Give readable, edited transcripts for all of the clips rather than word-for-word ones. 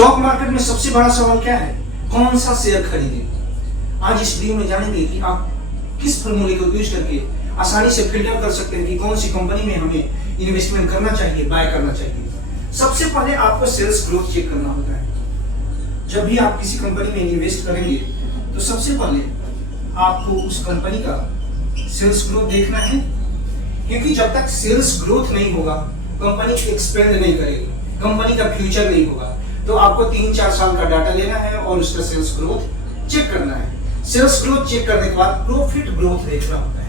Stock market में सबसे बड़ा सवाल क्या है? कौन सा शेयर खरीदें? आज इस वीडियो में जानेंगे कि आप किस फॉर्मूले को यूज करके आसानी से फिल्टर कर सकते हैं कि कौन सी कंपनी में हमें इन्वेस्टमेंट करना चाहिए, बाय करना चाहिए। सबसे पहले आपको सेल्स ग्रोथ चेक करना होता है। जब भी आप किसी कंपनी में इन्वेस्ट करेंगे तो सबसे पहले आपको उस कंपनी का सेल्स ग्रोथ देखना है, क्योंकि जब तक सेल्स ग्रोथ नहीं होगा कंपनी एक्सपेंड नहीं करेगी, कंपनी का फ्यूचर नहीं होगा। तो आपको 3-4 साल का डाटा लेना है और उसका सेल्स ग्रोथ चेक करना है। सेल्स ग्रोथ चेक करने के बाद प्रॉफिट ग्रोथ देखना होता है।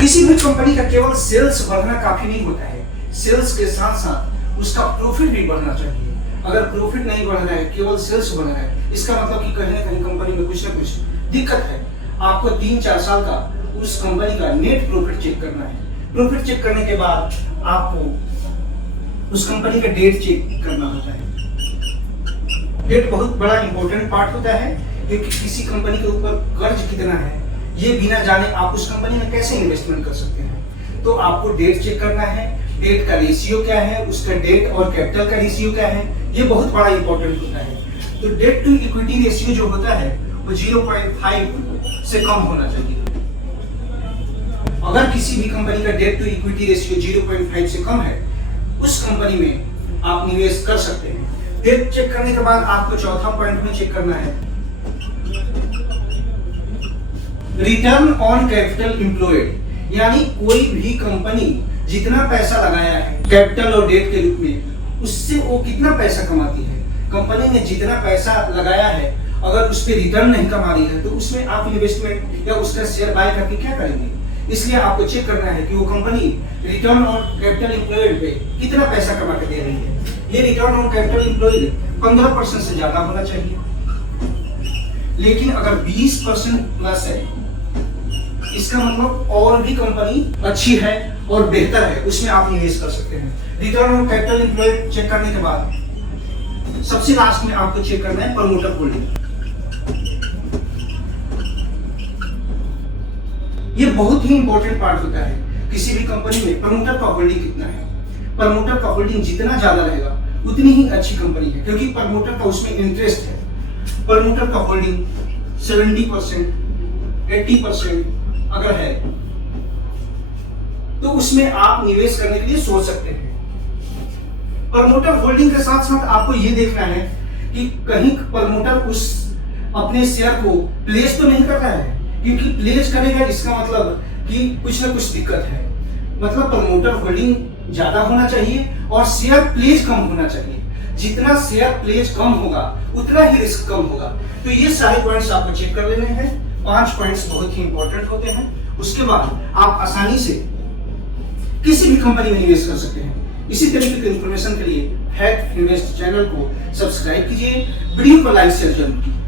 किसी भी कंपनी का केवल सेल्स बढ़ना काफी नहीं होता है, सेल्स के साथ साथ उसका प्रॉफिट भी बढ़ना चाहिए। अगर प्रॉफिट नहीं बढ़ रहा है, केवल सेल्स बढ़ रहा है, इसका मतलब कि कहीं ना कहीं कंपनी में कुछ ना कुछ दिक्कत है। आपको 3-4 साल का उस कंपनी का नेट प्रॉफिट चेक करना है। प्रॉफिट चेक करने के बाद आपको उस कंपनी का डेट चेक करना होता है। डेट बहुत बड़ा इंपॉर्टेंट पार्ट होता है, क्योंकि किसी कंपनी के ऊपर कर्ज कितना है ये बिना जाने आप उस कंपनी में कैसे इन्वेस्टमेंट कर सकते हैं। तो आपको डेट चेक करना है, डेट का रेशियो क्या है, उसका डेट और कैपिटल का रेशियो क्या है, ये बहुत बड़ा इंपॉर्टेंट होता है। तो डेट टू इक्विटी रेशियो जो होता है वो 0.5 से कम होना चाहिए। अगर किसी भी कंपनी का डेट टू इक्विटी रेशियो 0.5 से कम है, उस कंपनी में आप निवेश कर सकते हैं। डेट चेक करने के बाद आपको चौथा पॉइंट में चेक करना है रिटर्न ऑन कैपिटल एम्प्लॉयड, यानी कोई भी कंपनी जितना पैसा लगाया है कैपिटल और डेट के रूप में, उससे वो कितना पैसा कमाती है। कंपनी ने जितना पैसा लगाया है अगर उस पर रिटर्न नहीं कमा रही है तो उसमें आप इन्वेस्टमेंट या उसका शेयर बाय करके क्या करेंगे। इसलिए आपको चेक करना है कि वो company return on capital employed पे कितना पैसा कमा के दे रही है। ये रिटर्न ऑन कैपिटल एम्प्लॉयड 15% से ज्यादा होना चाहिए, लेकिन अगर 20% प्लस है, इसका मतलब और भी कंपनी अच्छी है और बेहतर है, उसमें आप निवेश कर सकते हैं। Return on capital employed check करने के बाद सबसे लास्ट में आपको चेक करना है प्रमोटर होल्डिंग। ये बहुत ही इंपॉर्टेंट पार्ट होता है किसी भी कंपनी में। प्रमोटर का होल्डिंग कितना है? प्रमोटर का होल्डिंग जितना ज्यादा रहेगा उतनी ही अच्छी कंपनी है, क्योंकि प्रमोटर का उसमें इंटरेस्ट है। प्रमोटर का होल्डिंग 70%, 80% अगर है तो उसमें आप निवेश करने के लिए सोच सकते हैं। प्रमोटर होल्डिंग के साथ साथ आपको यह देखना है कि कहीं प्रमोटर उस अपने शेयर को प्लेस तो नहीं कर रहा है, क्योंकि प्लेस करेगा इसका मतलब कि कुछ ना कुछ दिक्कत है। मतलब प्रमोटर होल्डिंग ज्यादा होना चाहिए और शेयर प्लेस कम होना चाहिए। जितना शेयर प्लेस कम होगा उतना ही रिस्क कम होगा। तो ये सारे पॉइंट्स आपको चेक कर लेने हैं। 5 पॉइंट्स बहुत ही इंपॉर्टेंट होते हैं। उसके बाद आप आसानी से किसी भी कंपनी में निवेश कर सकते हैं। इसी तरीके की इंफॉर्मेशन के लिए फैक्ट इन्वेस्ट चैनल को सब्सक्राइब कीजिए, वीडियो को लाइक शेयर जरूर कीजिए।